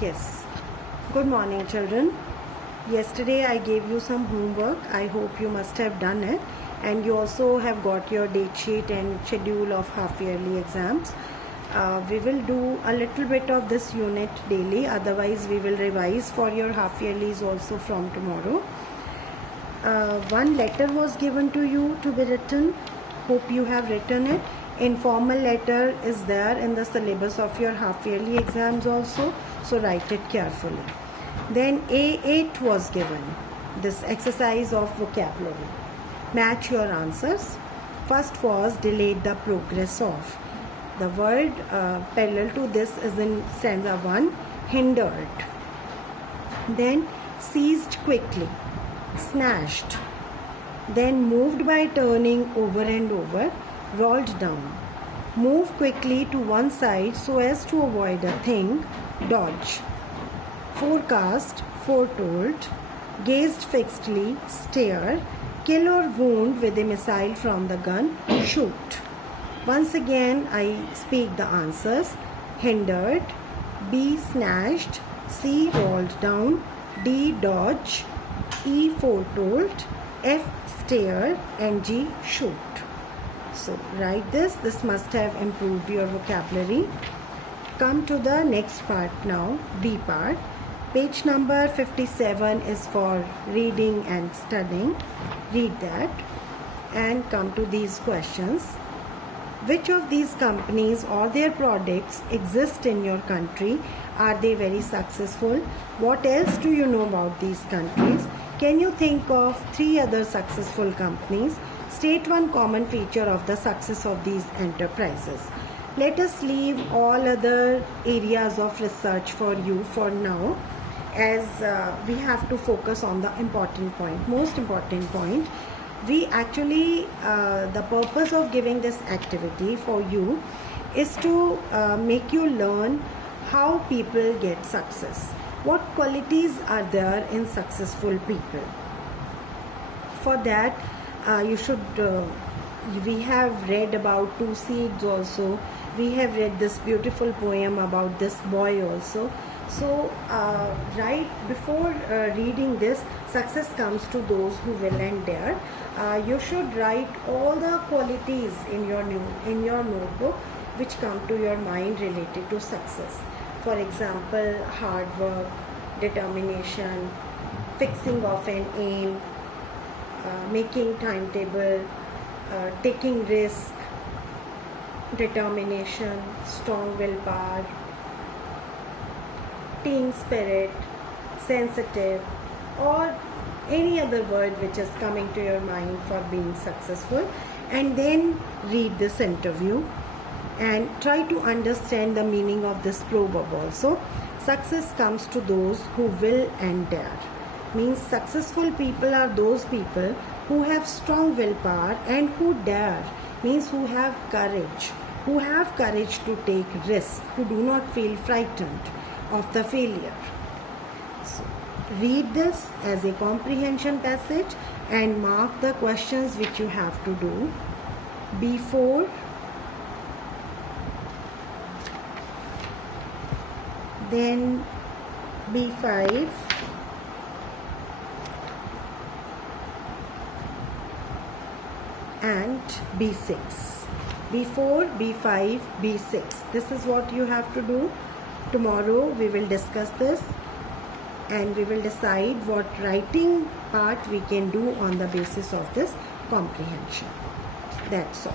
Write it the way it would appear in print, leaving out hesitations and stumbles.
Yes. Good morning, children. Yesterday I gave you some homework. I hope you must have done it. And you also have got your date sheet and schedule of half-yearly exams. We will do a little bit of this unit daily. Otherwise, we will revise for your half-yearlies also from tomorrow. One letter was given to you to be written. Hope you have written it. Informal letter is there in the syllabus of your half-yearly exams also. So write it carefully. Then A8 was given. This exercise of vocabulary. Match your answers. First was delayed the progress of. The word parallel to this is in stanza 1, hindered. Then seized quickly, snatched. Then moved by turning over and over, rolled down. Move quickly to one side so as to avoid a thing, dodge. Forecast, foretold. Gazed fixedly, stare. Kill or wound with a missile from the gun, shoot. Once again, I speak the answers. Hindered, B snatched, C rolled down, D dodge, E foretold, F stare, and G shoot. So write this. This must have improved your vocabulary. Come to the next part now, B part. Page number 57 is for reading and studying. Read that and come to these questions. Which of these companies or their products exist in your country? Are they very successful? What else do you know about these countries? Can you think of 3 other successful companies? State one common feature of the success of these enterprises. Let us leave all other areas of research for you for now, as we have to focus on the important point, most important point. We actually, the purpose of giving this activity for you is to make you learn how people get success. What qualities are there in successful people? For that, you should, we have read about 2 seeds also. We have read this beautiful poem about this boy also. So, right before reading this, success comes to those who will and dare. You should write all the qualities in your notebook which come to your mind related to success. For example, hard work, determination, fixing of an aim, making timetable, taking risk, determination, strong willpower, team spirit, sensitive, or any other word which is coming to your mind for being successful. And then read this interview and try to understand the meaning of this proverb also. Success comes to those who will and dare. Means successful people are those people who have strong willpower and who dare. Means who have courage. Who have courage to take risk. Who do not feel frightened of the failure. So, read this as a comprehension passage and mark the questions which you have to do. B4, then B5, and B6. B4, B5, B6. This is what you have to do. Tomorrow we will discuss this and we will decide what writing part we can do on the basis of this comprehension. That's all.